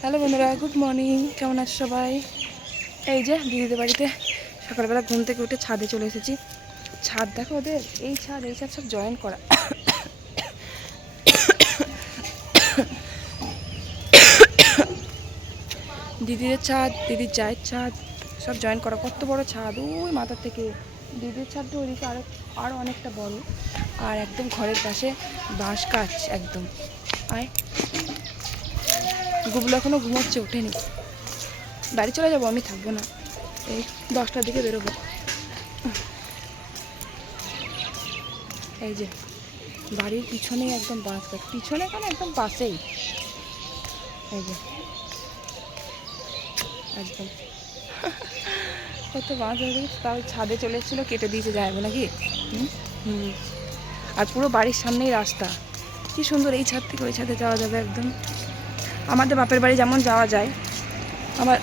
Hello বন্ধুরা, good morning. কেমন আছো সবাই? এই যে, দিদিদের বাড়িতে সকালবেলা ঘুম থেকে উঠে ছাদে চলে এসেছি। ছাদ দেখো ওদের, এই ছাদ এই ছাদ সব জয়েন করা। দিদিদের ছাদ, দিদির চায়ের ছাদ, সব জয়েন করা। কত বড় ছাদ, ওই মাথার থেকে। দিদির ছাদটা ওইদিকে আরও আরও অনেকটা বড়। আর একদম ঘরের পাশে বাঁশ গাছ, একদম। আয়। গুবলু এখনও ঘুমোচ্ছে, ওঠেনি। বাড়ি চলে যাব, আমি থাকব না। এই দশটার দিকে বেরোবো। এই যে, বাড়ির পিছনেই একদম বাঁশ গাছ, পিছনে কেন একদম পাশেই? এই যে, একদম। কত বাঁশ হয়ে গেছে, তাও ছাদে চলে এসেছিল, কেটে দিয়েছে যাবে নাকি? হুম। আর পুরো বাড়ির সামনেই রাস্তা। কি সুন্দর এই ছাদ থেকে ওই ছাদে যাওয়া যাবে একদম। আমাদের বাপের বাড়ি যেমন যাওয়া যায়, আমার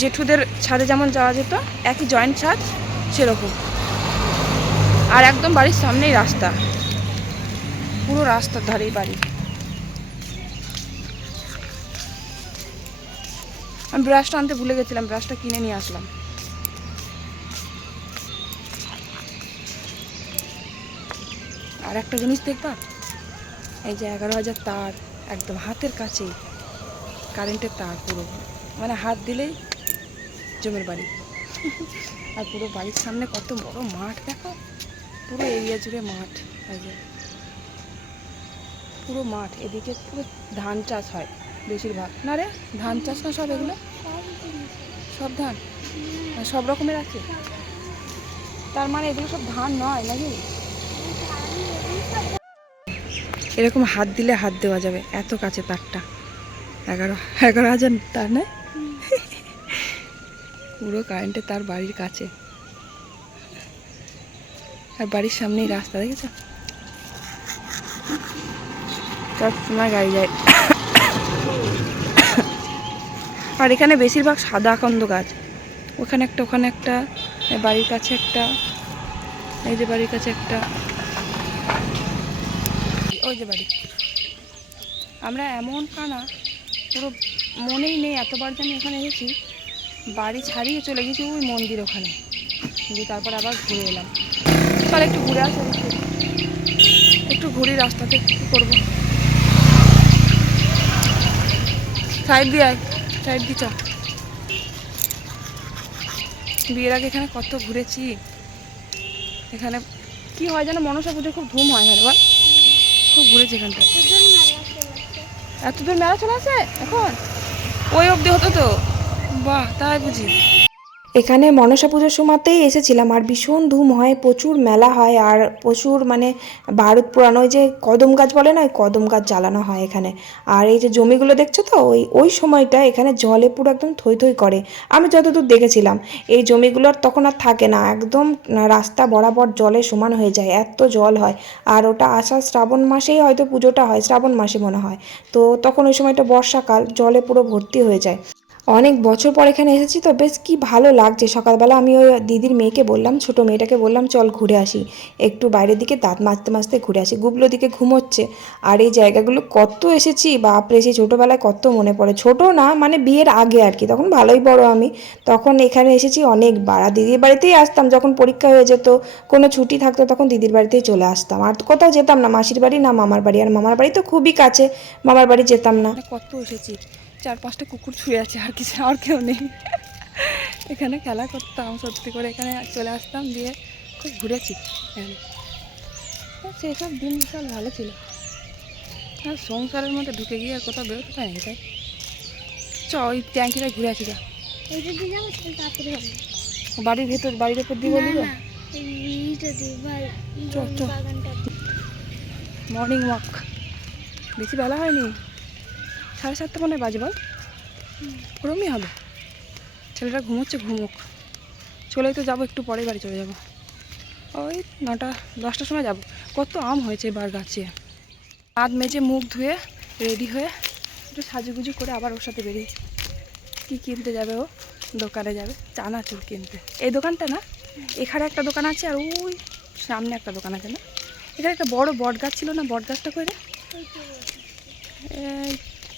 জেঠুদের ছাদে যেমন যাওয়া যেত, একই জয়েন্ট ছাদ সেরকম। আর একদম বাড়ির সামনেই রাস্তা। পুরো রাস্তার ধারেই বাড়ি। আমি ব্রাশটা আনতে ভুলে গেছিলাম ব্রাশটা কিনে নিয়ে আসলাম। আর একটা জিনিস দেখবা? এই যে এগারো হাজার তার, একদম হাতের কাছেই কারেন্টের তার পুরো। মানে হাত দিলেই জমির বাড়ি। আর পুরো বাড়ির সামনে কত বড় মাঠ, দেখো? পুরো এরিয়া জুড়ে মাঠ পুরো মাঠ, এদিকে পুরো ধান চাষ হয় বেশিরভাগ। না রে, ধান চাষ না সব এগুলো? সব ধান? আর সব রকমের আছে? তার মানে এগুলো সব ধান নয় নাকি? এরকম হাত দিলে হাত দেওয়া যাবে, এত কাছে তারটা। এগারো এগারো হাজার তার না পুরো কারেন্টে তার বাড়ির কাছে। আর বাড়ির সামনেই রাস্তা, দেখেছ? সব সময় গাড়ি যায়। আর এখানে বেশিরভাগ সাদা আকন্দ গাছ। ওখানে একটা ওখানে একটা বাড়ির কাছে একটা, এই যে বাড়ির কাছে একটা, ওই যে বাড়ি। আমরা এমন কানা পুরো মনেই নেই, এতবার যে আমি এখানে এসেছি, বাড়ি ছাড়িয়ে চলে গেছি ওই মন্দির ওখানে। দিয়ে তারপর আবার ঘুরে এলাম। তাহলে একটু ঘুরে আসো একটু। ঘুরি রাস্তাতে, কী করব? সাইড দিয়ে আয়, সাইড দিয়ে চ বিয়ের আগে এখানে কত ঘুরেছি। এখানে কি হয় যেন, মনসা পুজো খুব ধুম হয় এখানে খুব ঘুরেছি এখানটা এত দূর মেলা চলে আসে এখন? ওই অব্দি হতো তো? বাহ তাই বুঝি। এখানে মনসা পুজোর সময়তেই এসেছিলাম। আর ভীষণ ধুম হয়, প্রচুর মেলা হয়, আর প্রচুর মানে ভারত পুরানো ওই যে কদম গাছ বলে না, ওই কদম গাছ জ্বালানো হয় এখানে। আর এই যে জমিগুলো দেখছ তো, ওই ওই সময়টা এখানে জলে পুরো একদম থই থই করে। আমি যতদূর দেখেছিলাম, এই জমিগুলো আর তখন আর থাকে না। একদম রাস্তা বরাবর জলে সমান হয়ে যায়, এত জল হয়। আর ওটা আষাঢ় শ্রাবণ মাসেই হয়তো পুজোটা হয়, শ্রাবণ মাসে মনে হয়। তো তখন ওই সময়টা বর্ষাকাল, জলে পুরো ভর্তি হয়ে যায়। অনেক বছর পর এখানে এসেছি, তো বেশ কি ভালো লাগছে। সকালবেলা আমি ওই দিদির মেয়েকে বললাম, ছোট মেয়েটাকে বললাম, চল ঘুরে আসি। একটু বাইরের দিকে দাঁত মাজতে মাজতে ঘুরে আসি। গুবলো দিকে ঘুমোচ্ছে। আর এই জায়গাগুলো কত এসেছি বাপরে সেই ছোটোবেলায় কত মনে পড়ে। ছোট না মানে বিয়ের আগে আর কি, তখন ভালোই বড় আমি। তখন এখানে এসেছি অনেকবার। আর দিদির বাড়িতেই আসতাম, যখন পরীক্ষা হয়ে যেত, কোনো ছুটি থাকতো, তখন দিদির বাড়িতেই চলে আসতাম। আর কোথাও যেতাম না, মাসির বাড়ি না মামার বাড়ি। আর মামার বাড়ি তো খুবই কাছে, মামার বাড়ি যেতাম না। কত এসেছি। চার পাঁচটা কুকুর ছুঁয়ে আছে আর কিছু আর কেউ নেই। এখানে খেলা করতাম সত্যি করে এখানে চলে আসতাম দিয়ে খুব ঘুরেছি। এখানে সেসব দিন বিশাল ভালো ছিল। আর সংসারের মধ্যে ঢুকে গিয়ে আর কোথাও বেরোতে পারি তাই। চ ওই ট্যাঙ্কিটা ঘুরে আসি যা। বাড়ির ভেতর বাড়ির ওপর দিয়ে বলি। মর্নিং ওয়াক বেশি বেলা হয়নি? সাড়ে সাতটা মনে বাজে বল? ওরমই হবে। ছেলেটা ঘুমোচ্ছে, ঘুমোক। চলেই তো যাব, একটু পরে বাড়ি চলে যাব। ওই নটা, দশটার সময় যাব। কত আম হয়েছে এবার গাছে। হাত মেজে মুখ ধুয়ে রেডি হয়ে একটু সাজুগুজু করে আবার ওর সাথে বেরিয়ে কী কিনতে যাবে ও? দোকানে যাবে। চানাচুর কিনতে। এই দোকানটা না, এখানে একটা দোকান আছে আর ওই সামনে একটা দোকান আছে না? এখানে একটা বড় বট গাছ ছিল না? বট গাছটা করে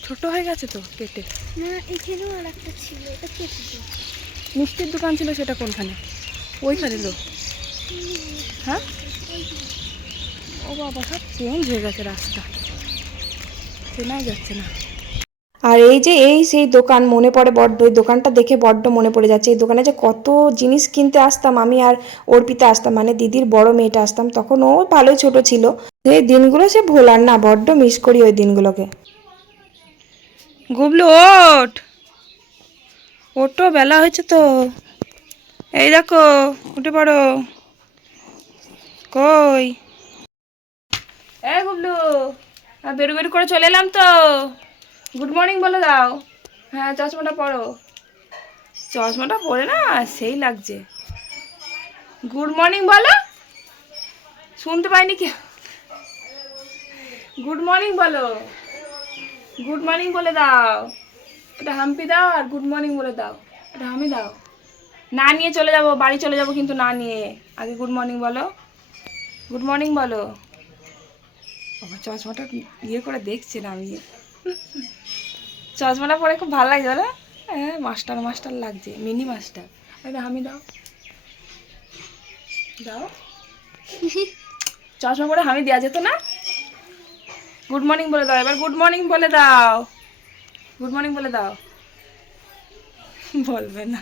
ছোট হয়ে গেছে তো কেটে। না এখানেও আর একটা ছিল এটা কেটে মিষ্টির দোকান ছিল সেটা কোনখানে? ওইখানে তো। হ্যাঁ? ও বাবা সব চেঞ্জ হয়ে গেছে রাস্তা। চেনাই যাচ্ছে না। আর এই যে এই সেই দোকান মনে পড়ে বড্ড ওই দোকানটা দেখে বড্ড মনে পড়ে যাচ্ছে। এই দোকানে যে কত জিনিস কিনতে আসতাম আমি আর অর্পিতা আসতাম মানে দিদির বড় মেয়েটা আসতাম তখন ও ভালোই ছোট ছিল। এই দিনগুলো সে ভোলার না বড্ড মিস করি ওই দিনগুলোকে। গুবলু, ওঠ। ওটো বেলা হয়েছে তো। এই দেখো, উঠে পড়ো। কই? এ গুবলু বেরু বেরু করে চলে এলাম তো। গুড মর্নিং বলে দাও। হ্যাঁ চশমাটা পড়ো চশমাটা পরে না, সেই লাগছে। গুড মর্নিং বলো। শুনতে পাইনি কি গুড মর্নিং বলো। গুড মর্নিং বলে দাও। এটা হাম্পি দাও আর গুড মর্নিং বলে দাও। এটা হামি দাও। না নিয়ে চলে যাব বাড়ি চলে যাব কিন্তু না নিয়ে। আগে গুড মর্নিং বলো। গুড মর্নিং বলো। আমার চশমাটা ইয়ে করে দেখছি না আমি। চশমাটা পরে খুব ভালো লাগছে না হ্যাঁ মাস্টার মাস্টার লাগছে মিনি মাস্টার। এটা হামি দাও। দাও। চশমা পরে হামি দেওয়া যেত না? গুড মর্নিং বলে দাও, এবার গুড মর্নিং বলে দাও। গুড মর্নিং বলে দাও। বলবে না।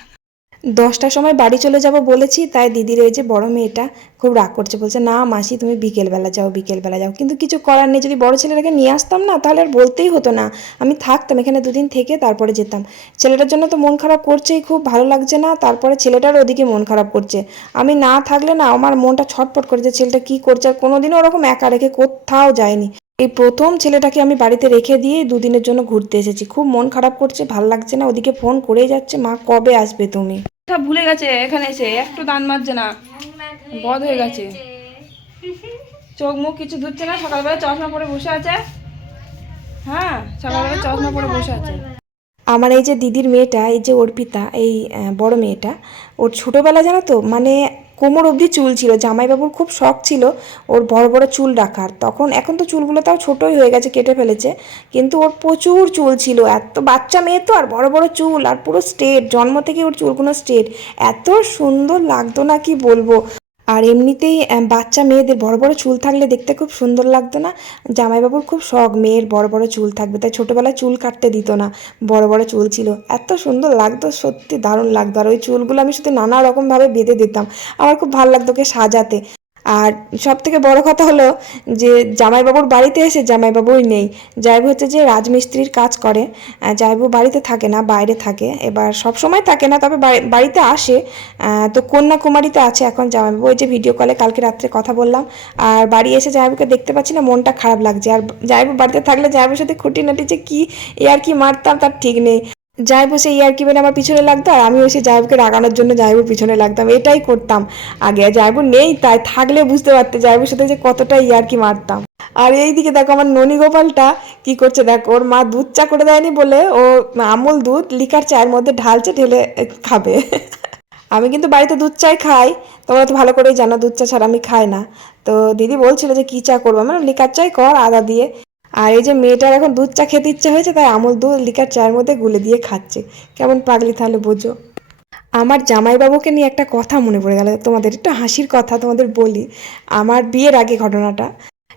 দশটার সময় বাড়ি চলে যাব বলেছি, তাই দিদির ওই যে বড় মেয়েটা খুব রাগ করছে, বলছে, না মাসি, তুমি বিকেলবেলা যাও বিকেলবেলা যাও। কিন্তু কিছু করার নেই, যদি বড় ছেলেটাকে নিয়ে আসতাম না, তাহলে আর বলতেই হতো না। আমি থাকতাম এখানে দুদিন থেকে, তারপরে যেতাম। ছেলেটার জন্য তো মন খারাপ করছেই, খুব ভালো লাগছে না, তারপরে ছেলেটার ওদিকে মন খারাপ করছে। আমি না থাকলে না, আমার মনটা ছটপট করে যে ছেলেটা কী করছে, আর কোনোদিনও ওরকম একা রেখে কোথাও যায়নি। এই প্রথম ছেলেটাকে আমি বাড়িতে রেখে দিয়ে দুদিনের জন্য ঘুরতে এসেছি। খুব মন খারাপ করছে ভালো লাগছে না। ওদিকে ফোন করেই যাচ্ছে মা কবে আসবে তুমি? ভুলে গেছে এখানে এসে একটু দান মারছে না। বধ হয়ে গেছে। চোখ মুখ কিছু ধুচ্ছে না সকালবেলা চশমা পরে বসে আছে। হ্যাঁ সকালবেলা চশমা পরে বসে আছে। আমার এই যে দিদির মেয়েটা এই যে অর্পিতা এই বড় মেয়েটা ওর ছোটোবেলা জানো তো মানে কোমর অবধি চুল ছিল। জামাইবাবুর খুব শখ ছিল ওর বড় বড় চুল রাখার। তখন এখন তো চুলগুলো তাও ছোটোই হয়ে গেছে, কেটে ফেলেছে। কিন্তু ওর প্রচুর চুল ছিল। এত বাচ্চা মেয়ে তো, আর বড় বড় চুল, আর পুরো স্ট্রেট জন্ম থেকে ওর চুলগুলো স্ট্রেট এত সুন্দর লাগতো না কি বলব? আর এমনিতেই বাচ্চা মেয়েদের বড় বড় চুল থাকলে দেখতে খুব সুন্দর লাগতো না। জামাইবাবুর খুব শখ মেয়ের বড় বড় চুল থাকবে, তাই ছোটোবেলায় চুল কাটতে দিত না। বড় বড় চুল ছিল। এত সুন্দর লাগতো, সত্যি দারুণ লাগতো। আর ওই চুলগুলো আমি শুধু নানা রকমভাবে বেঁধে দিতাম। আমার খুব ভালো লাগতো ওকে সাজাতে। আর সব থেকে বড় কথা হলো যে জামাইবাবুর বাড়িতে এসে জামাইবাবুই নেই। জাইবু হচ্ছে যে রাজমিস্ত্রির কাজ করে জাইবু বাড়িতে থাকে না, বাইরে থাকে। এবার সব সময় থাকে না, তবে বাড়িতে আসে। তো কন্যাকুমারীতে আছে এখন জামাইবাবু। ওই যে ভিডিও কলে কালকে রাত্রে কথা বললাম। আর বাড়ি এসে জামাইবাবুকে দেখতে পাচ্ছি না, মনটা খারাপ লাগছে। আর জামাইবাবু বাড়িতে থাকলে জামাইবাবুর সাথে খুঁটিনাটি যে কী এ আর কি মারতাম তার ঠিক নেই। যাই বসে ইয়ারকি বেনে আমার পিছনে লাগতো, আর আমিও এসে জাইবুকে রাগানোর জন্য জাইবুর পিছনে লাগতাম, এটাই করতাম। আগে জাইবু নেই, তাই থাকলে বুঝতে পারতে জাইবুর সাথে যে কতটা ইয়ারকি মারতাম। আর এইদিকে দেখো আমার ননী গোপালটা কি করছে, দেখো, ওর মা দুধ চা করে দেয়নি বলে ও আমুল দুধ লিকার চায়ের মধ্যে ঢালছে, ঢেলে খাবে। আমি কিন্তু বাড়িতে দুধ চাই খাই, তোমরা তো ভালো করেই জানো দুধ চা ছাড়া আমি খাই না। তো দিদি বলছিল যে কী চা করব? মানে লিকার চাই কর, আদা দিয়ে। আর এই যে মেয়েটার এখন দুধ চা খেতে ইচ্ছে হয়েছে, তাই আমল দুধ লিকার চায়ের মধ্যে গুলে দিয়ে খাচ্ছে। কেমন পাগলি তাহলে বোঝো। আমার জামাইবাবুকে নিয়ে একটা কথা মনে পড়ে গেল। তোমাদের একটু হাসির কথা তোমাদের বলি। আমার বিয়ের আগে ঘটনাটা।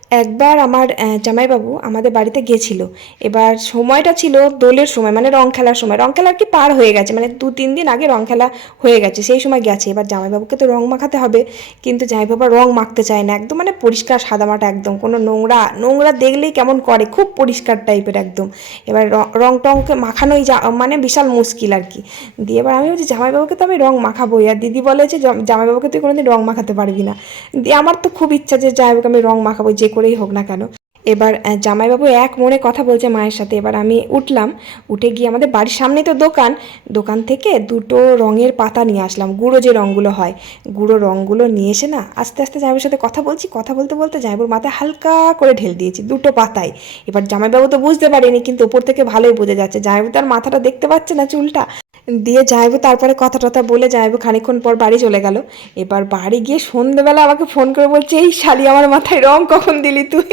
একবার আমার জামাইবাবু আমাদের বাড়িতে গেছিল। এবার সময়টা ছিল দোলের সময় মানে রং খেলার সময়। রং খেলা কি পার হয়ে গেছে মানে দু তিন দিন আগে রং খেলা হয়ে গেছে, সেই সময় গেছে। এবার জামাইবাবুকে তো রং মাখাতে হবে, কিন্তু জামাইবাবা রং মাখতে চায় না, একদম মানে পরিষ্কার সাদামাটা একদম, কোনো নোংরা নোংরা দেখলেই কেমন করে, খুব পরিষ্কার টাইপের একদম। এবার র- টংকে মাখানোই যা মানে বিশাল মুশকিল আর কি। দিয়ে এবার আমি বলছি, জামাইবাবুকে তো আমি রং মাখাবোই, আর দিদি বলে যে জামাইবাবুকে তুই কোনোদিন রং মাখাতে পারবি না। দিয়ে আমার তো খুব ইচ্ছা যে, জামাইবাবুকে আমি রং মাখাবো যে করেই হোক না কেন। এবার জামাইবাবু এক মনে কথা বলছে মায়ের সাথে। এবার আমি উঠলাম, উঠে গিয়ে আমাদের বাড়ির সামনেই তো দোকান। দোকান থেকে দুটো রঙের পাতা নিয়ে আসলাম, গুঁড়ো যে রঙগুলো হয়। গুঁড়ো রঙগুলো নিয়ে এসে না, আস্তে আস্তে জামাইবাবুর সাথে কথা বলছি, কথা বলতে বলতে জামাইবাবুর মাথায় হালকা করে ঢেল দিয়েছি, দুটো পাতায়। এবার জামাইবাবু তো বুঝতে পারেনি, কিন্তু ওপর থেকে ভালোই বোঝা যাচ্ছে, জামাইবাবু তার মাথাটা দেখতে পাচ্ছে না চুলটা। দিয়ে যাইবো তারপরে কথা টথা বলে যাইবো খানিকক্ষণ পর বাড়ি চলে গেল। এবার বাড়ি গিয়ে সন্ধেবেলা আমাকে ফোন করে বলছে, এই শালি, আমার মাথায় রং কখন দিলি তুই?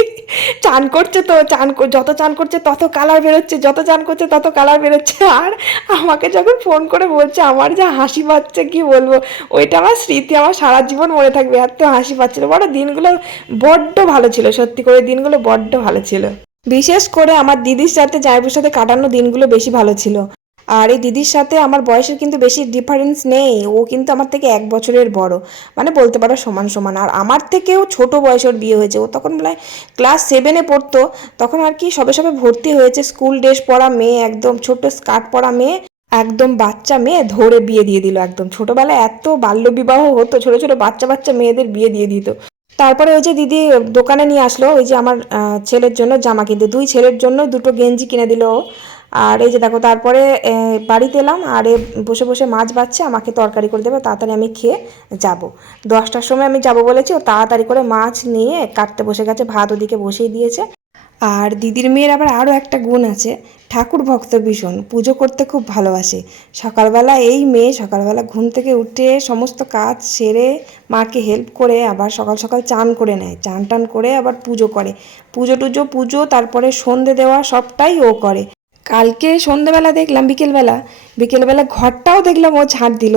চান করছে তো, চান যত চান করছে তত কালার বেরোচ্ছে, যত চান করছে তত কালার বেরোচ্ছে। আর আমাকে যখন ফোন করে বলছে, আমার যা হাসি পাচ্ছে, কি বলব? ওইটা আমার স্মৃতি, আমার সারা জীবন মনে থাকবে, এত হাসি পাচ্ছিল। বড় দিনগুলো বড্ড ভালো ছিল, সত্যি করে দিনগুলো বড্ড ভালো ছিল। বিশেষ করে আমার দিদির সাথে জায়বুর সাথে কাটানো দিনগুলো বেশি ভালো ছিল। আর এই দিদির সাথে আমার বয়সের কিন্তু বেশি ডিফারেন্স নেই। ও কিন্তু আমার থেকে এক বছরের বড়। মানে বলতে পারো সমান সমান। আর আমার থেকেও ছোট বয়সে ওর বিয়ে হয়েছে। ও তখন প্রায় ক্লাস সেভেনে পড়তো। তখন আর কি সবে সবে ভর্তি হয়েছে। স্কুল ড্রেস পরা মেয়ে, একদম ছোট স্কার্ট পরা মেয়ে, একদম বাচ্চা মেয়ে ধরে বিয়ে দিয়ে দিল একদম। ছোটবেলায় এত বাল্যবিবাহ হতো, ছোট ছোট বাচ্চা বাচ্চা মেয়েদের বিয়ে দিয়ে দিত। তারপরে ওই যে দিদি দোকানে নিয়ে আসলো, ওই যে আমার ছেলের জন্য জামা কিনতে। দুই ছেলের জন্য দুটো গেঞ্জি কিনে দিল। আর এই যে দেখো, তারপরে বাড়িতে এলাম, আর এ বসে বসে মাছ বাচ্ছে, আমাকে তরকারি করে দেবে, তাড়াতাড়ি আমি খেয়ে যাব। দশটার সময় আমি যাব বলেছি, ও তাড়াতাড়ি করে মাছ নিয়ে কাটতে বসে গেছে, ভাত ওদিকে বসিয়ে দিয়েছে। আর দিদির মেয়ের আবার আরও একটা গুণ আছে, ঠাকুর ভক্ত ভীষণ, পুজো করতে খুব ভালোবাসে। সকালবেলা এই মেয়ে সকালবেলা ঘুম থেকে উঠে সমস্ত কাজ সেরে মাকে হেল্প করে আবার সকাল সকাল চান করে নেয়, চান টান করে আবার পুজো করে। পুজো টুজো, পুজো, তারপরে সন্ধে দেওয়া সবটাই ও করে। কালকে সন্ধেবেলা দেখলাম, বিকেলবেলা বিকেলবেলা ঘরটাও দেখলাম ও ঝাঁট দিল,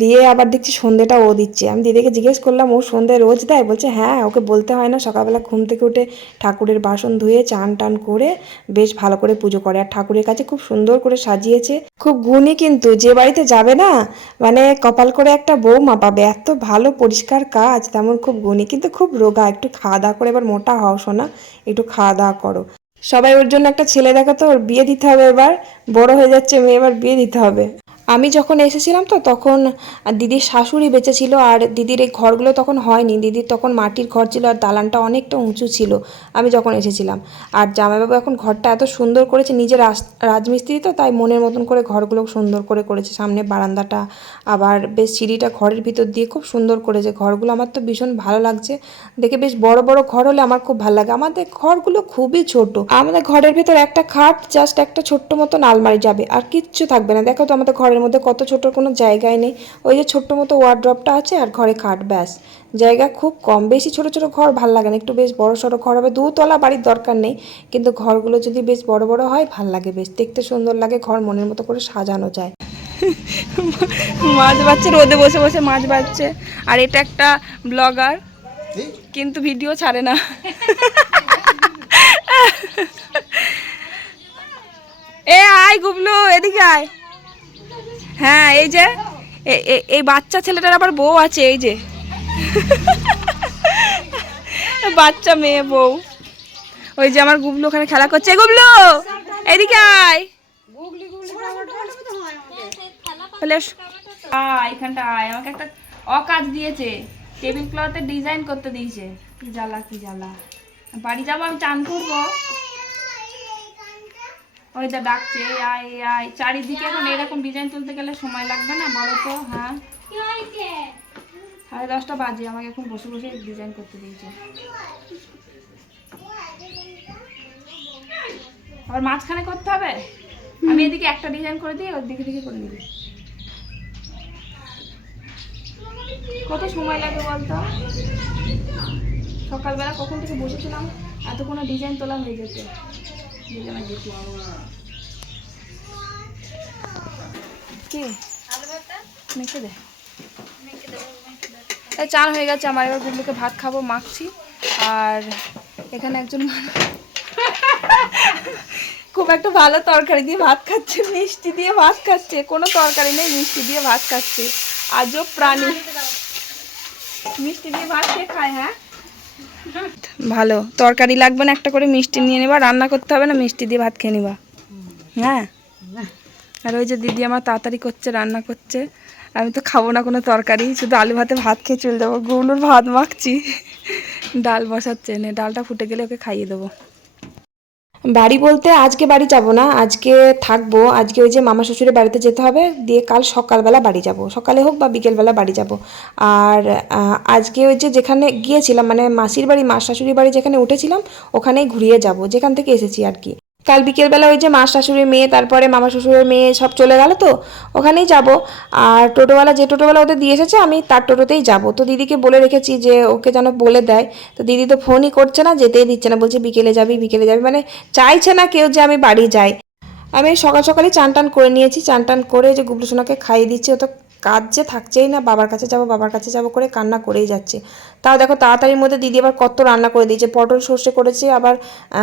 দিয়ে আবার দেখছি সন্ধেটা ও দিচ্ছে। আমি দিদিকে জিজ্ঞেস করলাম, ও সন্ধে রোজ দেয়? বলছে হ্যাঁ ওকে বলতে হয় না, সকালবেলা ঘুম থেকে উঠে ঠাকুরের বাসন ধুয়ে চান টান করে বেশ ভালো করে পুজো করে। আর ঠাকুরের কাছে খুব সুন্দর করে সাজিয়েছে। খুব গুণী কিন্তু, যে বাড়িতে যাবে না মানে কপাল করে একটা বৌমা পাবে। এত ভালো পরিষ্কার কাজ, তেমন খুব গুণী, কিন্তু খুব রোগা। একটু খাওয়া দাওয়া করে এবার মোটা হও শোনা একটু খাওয়া দাওয়া করো। সবাই ওর জন্য একটা ছেলে দেখাতো, ওর বিয়ে দিতে হবে এবার, বড় হয়ে যাচ্ছে মেয়ে, এবার বিয়ে দিতে হবে। আমি যখন এসেছিলাম তো তখন দিদির শাশুড়ি বেঁচে ছিল আর দিদির এই ঘরগুলো তখন হয়নি। দিদির তখন মাটির ঘর ছিল আর দালানটা অনেকটা উঁচু ছিল। আমি যখন এসেছিলাম। আর জামাইবাবু এখন ঘরটা এত সুন্দর করেছে, নিজের রাজমিস্ত্রি তো, তাই মনের মতন করে ঘরগুলো সুন্দর করে করেছে। সামনে বারান্দাটা, আবার বেশ সিঁড়িটা ঘরের ভিতর দিয়ে খুব সুন্দর করেছে। ঘরগুলো আমার তো ভীষণ ভালো লাগছে। দেখে বেশ বড় বড় ঘর হলে আমার খুব ভালো লাগে। আমাদের ঘরগুলো খুবই ছোট। আমাদের ঘরের ভেতর একটা খাট জাস্ট একটা ছোট্ট মতন আলমারি যাবে। আর কিচ্ছু থাকবে না। দেখো তো আমাদের ঘরের মধ্যে কত ছোট কোনো জায়গায় নেই। ওই যে ছোট্ট মতো ওয়ার্ড্রপটা আছে আর ঘরে খাট ব্যাস। জায়গা খুব কম। বেশি ছোট ছোট ঘর ভালো লাগে না। একটু বেশ বড় সড়ো ঘর হবে। দুতলা বাড়ির দরকার নেই। কিন্তু ঘরগুলো যদি বেশ বড় বড় হয় ভালো লাগে বেশ। দেখতে সুন্দর লাগে ঘর মনের মতো করে সাজানো যায়। মাছ বাচ্ছে রোদে বসে বসে মাছ বাচ্ছে আর এটা একটা ব্লগার কিন্তু ভিডিও ছাড়ে না। এ আয় গুবলু। এদিকে আয়। হ্যাঁ এই যে এই বাচ্চা ছেলেটার আবার বউ আছে, এই যে। বাচ্চা মেয়ে বউ। ওই যে আমার গুবলু ওখানে খেলা করছে। গুবলু এদিকে আয়। এখানটা আয়। আমাকে একটা অকাজ দিয়েছে। ক্লথের ডিজাইন করতে দিয়েছে। জ্বালা, কি জ্বালা। বাড়ি যাব, আমি চান করব। ওই তো ডাকছে আয় এই আয় চারিদিকে এখন এরকম ডিজাইন তুলতে গেলে সময় লাগবে না বলো তো হ্যাঁ? সাড়ে দশটা বাজে আমাকে এখন বসে বসে ডিজাইন করতে দিয়েছে। আবার মাঝখানে করতে হবে? আমি এদিকে একটা ডিজাইন করে দিই ওর দিকে দিকে করে দিবি কত সময় লাগে বলতো? সকালবেলা কখন থেকে বসেছিলাম এত কোনো ডিজাইন তোলা হয়ে যেত কি? চান হয়ে গেছে, আমার এবার গুবলুকে ভাত খাব, মাখছি। আর এখানে একজন খুব একটা ভালো তরকারি দিয়ে ভাত খাচ্ছে, মিষ্টি দিয়ে ভাত খাচ্ছে, কোনো তরকারি নেই, মিষ্টি দিয়ে ভাত খাচ্ছে। আজব প্রাণী। মিষ্টি দিয়ে ভাত খেয়ে খায় হ্যাঁ? ভালো। তরকারি লাগবে না, একটা করে মিষ্টি নিয়ে নেবা। রান্না করতে হবে না, মিষ্টি দিয়ে ভাত খেয়ে নিবা। হ্যাঁ? আর ওই যে দিদি আমার তাড়াতাড়ি করছে, রান্না করছে। আমি তো খাব না কোনো তরকারি, শুধু আলু ভাতে ভাত খেয়ে চলে যাব। গুলোর ভাত মাখছি। ডাল বসাচ্ছে, এনে ডালটা ফুটে গেলে ওকে খাইয়ে দেবো। বাড়ি বলতে আজকে বাড়ি যাব না, আজকে থাকব, আজকে ওই যে মামা শ্বশুরের বাড়িতে যেতে হবে, দিয়ে কাল সকালবেলা বাড়ি যাব, সকালে হোক বা বিকেলবেলা বাড়ি যাব। আর আজকে ওই যে যেখানে গিয়েছিলাম মানে মাসির বাড়ি, মা শাশুড়ির বাড়ি যেখানে উঠেছিলাম, ওখানেই ঘুরিয়ে যাব, যেখান থেকে এসেছি আর কি। কাল বিকেলবেলা ওই যে মা শাশুড়ির মেয়ে, তারপরে মামা শ্বশুরের মেয়ে সব চলে গেল তো, ওখানেই যাব। আর টোটোওয়ালা যে টোটোওয়ালা ওদের দিয়ে এসেছে, আমি তার টোটোতেই যাব। তো দিদিকে বলে রেখেছি যে ওকে যেন বলে দেয়। তো দিদি তো ফোনই করছে না, যেতেই দিচ্ছে না। বলছে, বিকেলে যাবি বিকেলে যাবি। মানে চাইছে না কেউ যে আমি বাড়ি যাই। আমি সকাল সকালই চান টান করে নিয়েছি। চান টান করে যে গুবলু সোনাকে খাইয়ে দিচ্ছি। ও তো কাজ যে থাকছেই না, বাবার কাছে যাব, বাবার কাছে যাব করে কান্না করেই যাচ্ছে। তাও দেখো তাড়াতাড়ির মধ্যে দিদি আবার কত রান্না করে দিয়েছে। পটল সর্ষে করেছে, আবার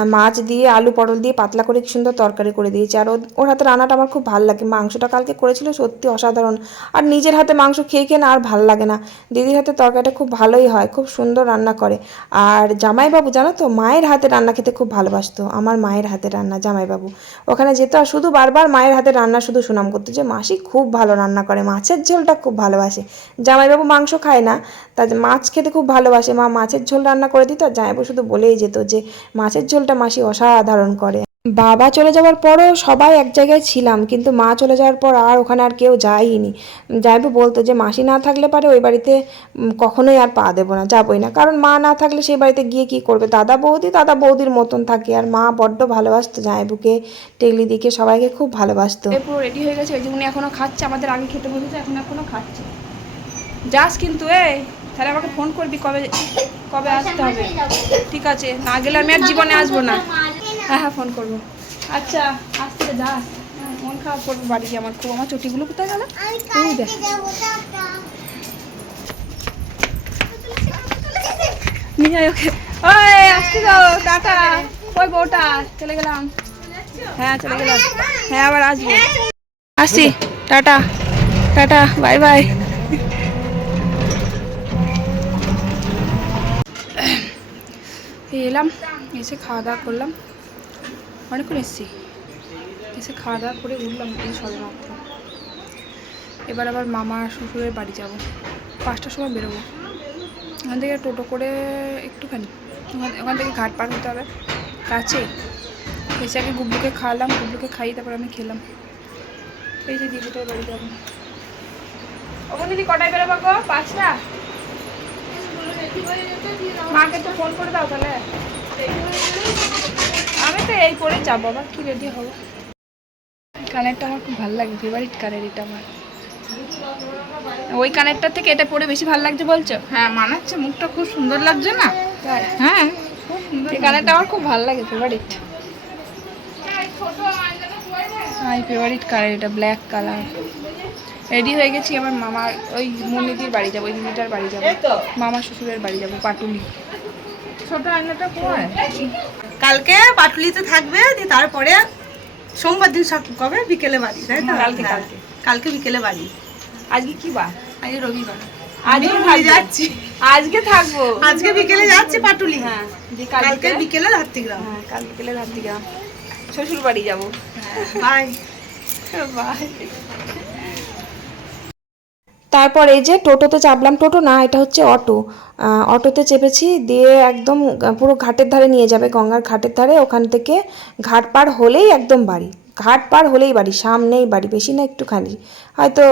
মাছ দিয়ে আলু পটল দিয়ে পাতলা করে সুন্দর তরকারি করে দিয়েছে। আর ওর- ওর হাতে রান্নাটা আমার খুব ভালো লাগে। মাংসটা কালকে করেছিল সত্যি অসাধারণ। আর নিজের হাতে মাংস খেয়ে খেয়ে না আর ভালো লাগে না। দিদির হাতে তরকারিটা খুব ভালোই হয়, খুব সুন্দর রান্না করে। আর জামাইবাবু জানো তো, মায়ের হাতে রান্না খেতে খুব ভালোবাসতো। আমার মায়ের হাতে রান্না, জামাইবাবু। ওখানে যেত আর শুধু বারবার মায়ের হাতে রান্না শুধু সুনাম করতো যে, মাসি খুব ভালো রান্না করে, মাছের ঝোলটা খুব ভালোবাসে। জামাইবাবু মাংস খায় না, তা মাছ খেতে খুব ভালোবাসে। মা মাছের ঝোল রান্না করে দিত, আর জামাইবাবু শুধু বলেই যেত যে, মাছের ঝোলটা মাসি অসাধারণ করে। বাবা চলে যাওয়ার পরও সবাই এক জায়গায় ছিলাম, কিন্তু মা চলে যাওয়ার পর আর ওখানে আর কেউ যায়নি। যাইবু বলতো যে, মাসি না থাকলে পারে ওই বাড়িতে কখনোই আর পা দেবো না, যাবোই না। কারণ মা না থাকলে সেই বাড়িতে গিয়ে কি করবে? দাদা বৌদি, দাদা বৌদির মতন থাকে। আর মা বড্ড ভালোবাসতো জামাইবুকে টেগলি দিকে সবাইকে খুব ভালোবাসতো। এ পুরো রেডি হয়ে গেছে, ওই যে উনি এখনও খাচ্ছে, আমাদের আগে খেতে বসেছে, এখন এখনও খাচ্ছে। যাস কিন্তু, এই, তাহলে আমাকে ফোন করবি কবে কবে আসতে হবে? ঠিক আছে, না গেলে আমি আর জীবনে আসব না। হ্যাঁ হ্যাঁ ফোন করব। আচ্ছা আসতে যাস হ্যাঁ, মন খারাপ করব বাড়ি গিয়ে আমার খুব। আমার চটিগুলো কোথায় গেল? নিয়ে ওকে। ওই আসছি তো টাটা। ওই বউটা চলে গেলাম। হ্যাঁ চলে গেলাম। হ্যাঁ আবার আসব। আসছি। টাটা। Tata bye bye. এলাম এসে খাওয়া দাওয়া করলাম। অনেকক্ষণ এসছি। এসে খাওয়া দাওয়া করে উঠলাম এই সবে মাত্র এবার আবার মামা শ্বশুরের বাড়ি যাব। পাঁচটার সময় বেরোবো। ওখান থেকে টোটো করে একটুখানি। ওখান- থেকে ঘাট পার হতে হবে। কাছে। এসে আগে গুবলুকে খাওয়ালাম, গুবলুকে খাইয়ে তারপর আমি খেলাম। এই যে দিদিটার বাড়ি যাব। ওখান দিদি কটায় বেরোবো গো? পাঁচটা? মাকে তো ফোন করে দাও তাহলে। আমি এই পরে যাব আবার কি রেডি হব? কানেরটা আমার খুব ভালো লাগে ফেভারিট কানের এটা আমার। ওই কানেরটার থেকে এটা পরে বেশি ভালো লাগছে বলছো? হ্যাঁ মানাচ্ছে মুখটা খুব সুন্দর লাগছে না? হ্যাঁ। খুব সুন্দর এই কানেরটা আমার খুব ভালো লাগে ফেভারিট আমার ফেভারিট কালার এটা ব্ল্যাক কালার রেডি হয়ে গেছি আমার মামার ওই মুন্নিদির বাড়ি যাব ওই দিদিটার বাড়ি যাব। মামা শ্বশুরের বাড়ি যাব পাটুলি। ছোট আয়নাটা কয় কালকে পাটুলিতে থাকবে দিয়ে তারপরে সোমবার দিন সব কবে? বিকেলে বাড়ি তাই তো? কালকে, হ্যাঁ, কালকে। কালকে বিকেলে বাড়ি। আজকে কি বার? আজকে রবিবার। আজকে যাচ্ছি। আজকে থাকব। আজকে বিকেলে যাচ্ছি পাটুলি। হ্যাঁ কালকে বিকেলে ধাত্রিগ্রাম। হ্যাঁ কাল বিকেলে শ্বশুর বাড়ি যাব। বাই বাই তারপর এই যে টোটোতে চাপলাম, টোটো না, এটা হচ্ছে অটো। অটোতে চেপেছি, দিয়ে একদম পুরো ঘাটের ধারে নিয়ে যাবে, গঙ্গার ঘাটের ধারে। ওখান থেকে ঘাট পার হলেই একদম বাড়ি। ঘাট পার হলেই বাড়ি, সামনেই বাড়ি, বেশি না একটুখানি। হয়তো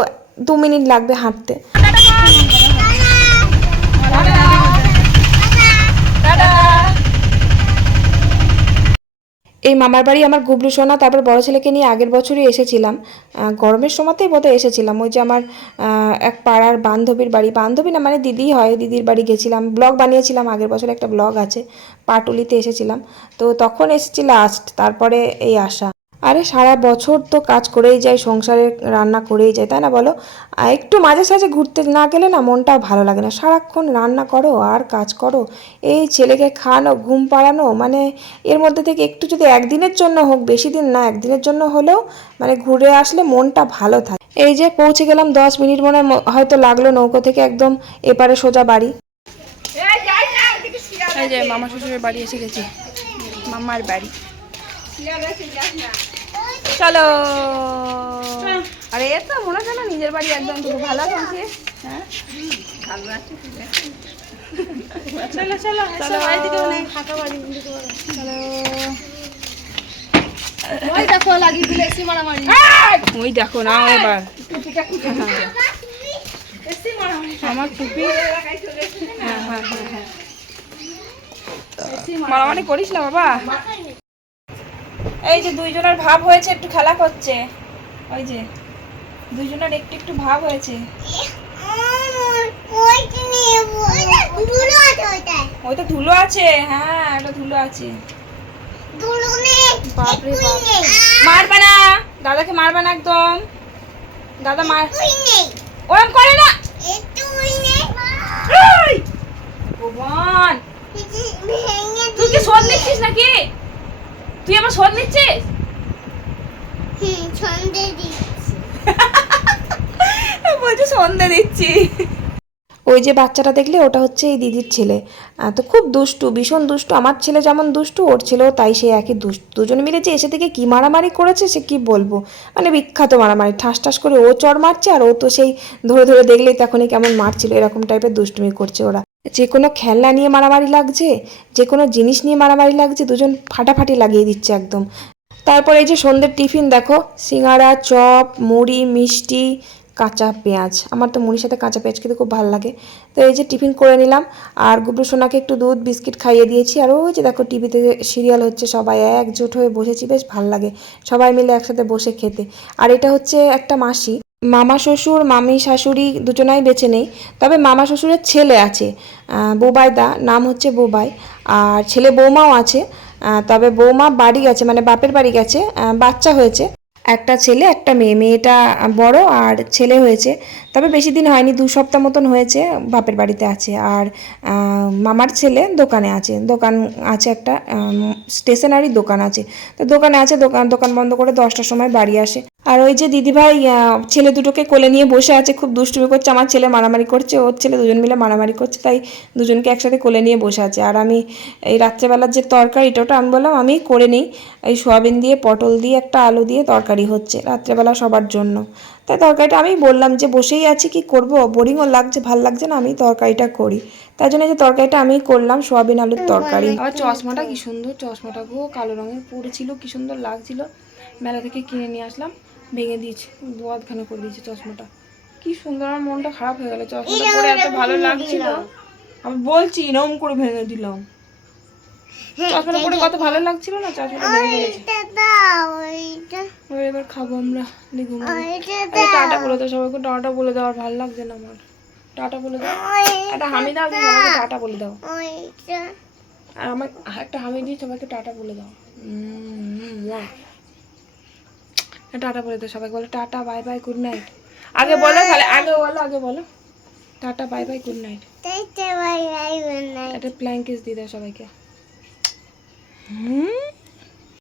দু মিনিট লাগবে হাঁটতে। এই মামার বাড়ি আমার গুবলু সোনা, তারপর বড় ছেলেকে নিয়ে আগের বছরই এসেছিলাম। গরমের সময়তেই বোধহয় এসেছিলাম। ওই যে আমার এক পাড়ার বান্ধবীর বাড়ি। বান্ধবী না মানে দিদি হয়, দিদির বাড়ি গেছিলাম। ব্লগ বানিয়েছিলাম, আগের বছর একটা ব্লগ আছে, পাটুলিতে এসেছিলাম। তো তখন এসেছি লাস্ট তারপরে এই আসা আরে সারা বছর তো কাজ করেই যায় সংসারে রান্না করেই যায় তাই না বলো? আর একটু মাঝে সাঝে ঘুরতে না গেলে না মনটাও ভালো লাগে না। সারাক্ষণ রান্না করো আর কাজ করো এই ছেলেকে খাওয়ানো ঘুম পাড়ানো মানে এর মধ্যে থেকে একটু যদি একদিনের জন্য হোক বেশি দিন না একদিনের জন্য হলেও মানে ঘুরে আসলে মনটা ভালো থাকে। এই যে পৌঁছে গেলাম দশ মিনিট মনে হয় হয়তো লাগল নৌকো থেকে একদম এপারে সোজা বাড়ি। এই যে মামা শ্বশুরের বাড়ি এসে গেছি। মামার বাড়ি। চলো। আরে এ তো মনে হচ্ছে না নিজের বাড়ি একদম খুব ভালো আছে। হ্যাঁ? চলো চলো চলো। এদিকে অনেক। ফাঁকা বাড়ি চলো। ওই দেখো লাগিয়ে দিলে এসি মারামারি। ওই দেখো না এবার। আমার টুপি? হ্যাঁ হ্যাঁ হ্যাঁ হ্যাঁ। মারামারি। করিস না বাবা। এই যে দুইজনের ভাব হয়েছে, একটু খেলা করছে। ওই যে, দুইজনের একটু একটু ভাব হয়েছে। ওই তো ধুলো আছে হ্যাঁ একটা ধুলো আছে। বাপরে বাপ। মারবে না, দাদাকে মারবে না একদম। দাদা মার ওরম করে না! ভগবান। তুই কি শোধ নিচ্ছিস নাকি? তুই আমার শোধ নিচ্ছিস? বলছি সন্ধে দিচ্ছি। ওই যে বাচ্চাটা দেখলে ওটা হচ্ছে এই দিদির ছেলে। তো খুব দুষ্টু ভীষণ দুষ্টু। আমার ছেলে যেমন দুষ্টু ওর ছেলেও তাই সে একই দুষ্টু। দুজন মিলে যে এসে থেকে কি মারামারি করেছে সে কি বলব? মানে বিখ্যাত মারামারি। ঠাস ঠাস করে ও চর মারছে আর ও তো সেই ধরে ধরে দেখলেই তখনই কেমন মারছিল। এরকম টাইপের দুষ্টুমি করছে ওরা। যে কোনো খেলনা নিয়ে মারামারি লাগছে, যে কোনো জিনিস নিয়ে মারামারি লাগছে, দুজন ফাটাফাটি লাগিয়ে দিচ্ছে একদম। তারপরে এই যে সন্ধ্যের টিফিন দেখো, সিঙ্গারা, চপ, মুড়ি, মিষ্টি, কাঁচা পেঁয়াজ। আমার তো মুড়ির সাথে কাঁচা পেঁয়াজ খেতে খুব ভালো লাগে। তো এই যে টিফিন করে নিলাম, আর গুবলু সোনাকে একটু দুধ, বিস্কিট খাইয়ে দিয়েছি। আর ওই যে দেখো, টিভিতে সিরিয়াল হচ্ছে, সবাই একজোট হয়ে বসেছি, বেশ ভালো লাগে। সবাই মিলে একসাথে বসে খেতে। আর এটা হচ্ছে একটা মাসি। মামা শ্বশুর, মামি শাশুড়ি দুজনাই বেঁচে নেই। তবে মামা শ্বশুরের ছেলে আছে বোবাইদা নাম হচ্ছে বোবাই। আর ছেলে বৌমাও আছে তবে বৌমা বাড়ি গেছে মানে বাপের বাড়ি গেছে বাচ্চা হয়েছে। একটা ছেলে, একটা মেয়ে। মেয়েটা বড় আর ছেলে হয়েছে। তবে বেশি দিন হয়নি, দু সপ্তাহ মতন হয়েছে, বাপের বাড়িতে আছে। আর মামার ছেলে দোকানে আছে। দোকান আছে একটা স্টেশনারি দোকান আছে। তো দোকানে আছে, দোকান দোকান বন্ধ করে দশটার সময় বাড়ি আসে। আর ওই যে দিদিভাই ছেলে দুটোকে কোলে নিয়ে বসে আছে, খুব দুষ্টুমি করছে, আমার ছেলে মারামারি করছে, ওর ছেলে দুজন মিলে মারামারি করছে, তাই দুজনকে একসাথে কোলে নিয়ে বসে আছে। আর আমি এই রাত্রেবেলার যে তরকারিটা ওটা আমি বললাম, আমি করে নিই। এই সোয়াবিন দিয়ে, পটল দিয়ে, একটা আলু দিয়ে তরকারি হচ্ছে রাত্রেবেলা সবার জন্য। তাই তরকারিটা আমি বললাম যে বসেই আছি, কি করব? বোরিংও লাগছে, ভালো লাগছে না, আমি তরকারিটা করি। তাই জন্য যে তরকারিটা আমি করলাম, সোয়াবিন আলুর তরকারি। আবার চশমাটা কি সুন্দর, চশমাটা গো, কালো রঙের, পড়েছিল, কি সুন্দর লাগছিল। মেলা থেকে কিনে নিয়ে আসলাম। ভেঙে দিয়েছি। দুয়াদখানে করে দিয়েছি চশমাটা। কি সুন্দর আমার মনটা খারাপ হয়ে গেল। চশমাটা পরে এত ভালো লাগছিল। আমি বলছি এরকম করে ভেঙে দিলাম। চশমাটা পরে কত ভালো লাগছিল না চশমাটা ভেঙে গেছে। এবার খাব আমরা দেখুন টাটা বলে দাও সবাইকে টাটা বলে দাও আর ভালো লাগছে না আমার। টাটা বলে দাও। একটা হামি দাও টাটা বলে দাও। আর আমার একটা হামি দিয়ে সবাইকে টাটা বলে দাও। মুয়া। টাটা বলে দাও সবাই বলো tata bye bye good night আগে বলো তাহলে আগে বলো আগে বলো। Tata bye bye good night tata bye bye good night একটা প্ল্যাঙ্কিস দিয়ে দাও সবাইকে। হুম?